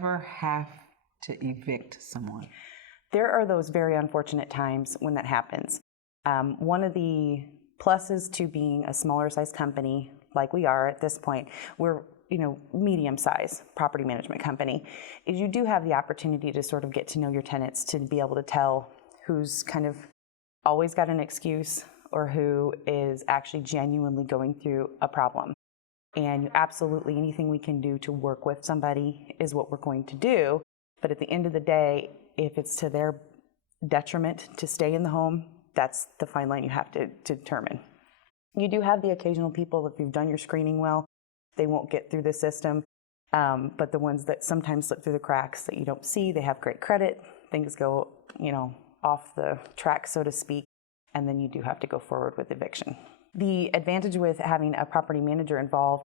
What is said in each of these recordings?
ever have to evict someone? There are those very unfortunate times when that happens. One of the pluses to being a smaller size company like we are at this point, we're medium size property management company, is you do have the opportunity to sort of get to know your tenants, to be able to tell who's kind of always got an excuse or who is actually genuinely going through a problem. And absolutely anything we can do to work with somebody is what we're going to do. But at the end of the day, if it's to their detriment to stay in the home, that's the fine line you have to determine. You do have the occasional people, if you've done your screening well, they won't get through the system. But the ones that sometimes slip through the cracks that you don't see, they have great credit, things go, off the track, so to speak, and then you do have to go forward with eviction. The advantage with having a property manager involved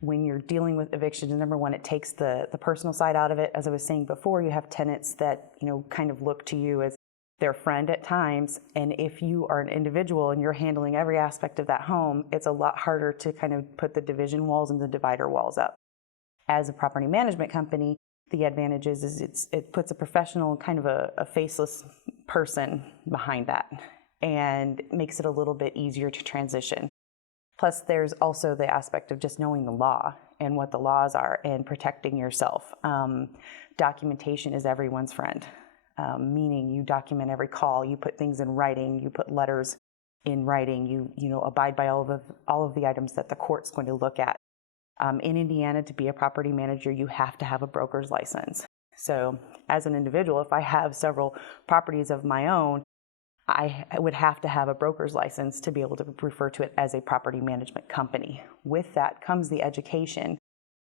when you're dealing with evictions, number one, it takes the personal side out of it. As I was saying before, you have tenants that, kind of look to you as their friend at times. And if you are an individual and you're handling every aspect of that home, it's a lot harder to kind of put the division walls and the divider walls up. As a property management company, the advantage is it puts a professional, kind of a faceless person behind that, and makes it a little bit easier to transition. Plus, there's also the aspect of just knowing the law and what the laws are and protecting yourself. Documentation is everyone's friend, meaning you document every call, you put things in writing, you put letters in writing, you abide by all of the items that the court's going to look at. In Indiana, to be a property manager, you have to have a broker's license. So as an individual, if I have several properties of my own, I would have to have a broker's license to be able to refer to it as a property management company. With that comes the education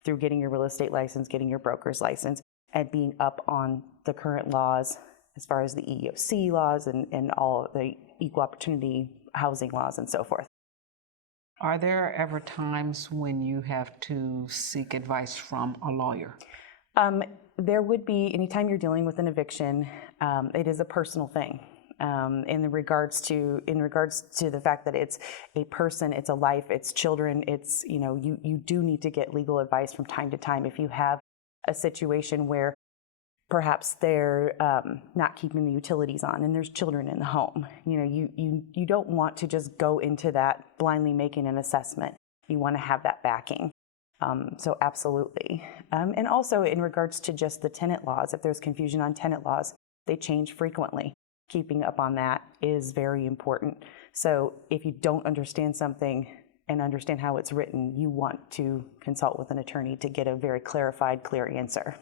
through getting your real estate license, getting your broker's license, and being up on the current laws as far as the EEOC laws and all the equal opportunity housing laws and so forth. Are there ever times when you have to seek advice from a lawyer? There would be, anytime you're dealing with an eviction, it is a personal thing. In regards to the fact that it's a person, it's a life, it's children, it's, you do need to get legal advice from time to time. If you have a situation where perhaps they're not keeping the utilities on and there's children in the home, you don't want to just go into that blindly making an assessment. You want to have that backing. So absolutely. And also in regards to just the tenant laws, if there's confusion on tenant laws, they change frequently. Keeping up on that is very important. So if you don't understand something and understand how it's written, you want to consult with an attorney to get a very clarified, clear answer.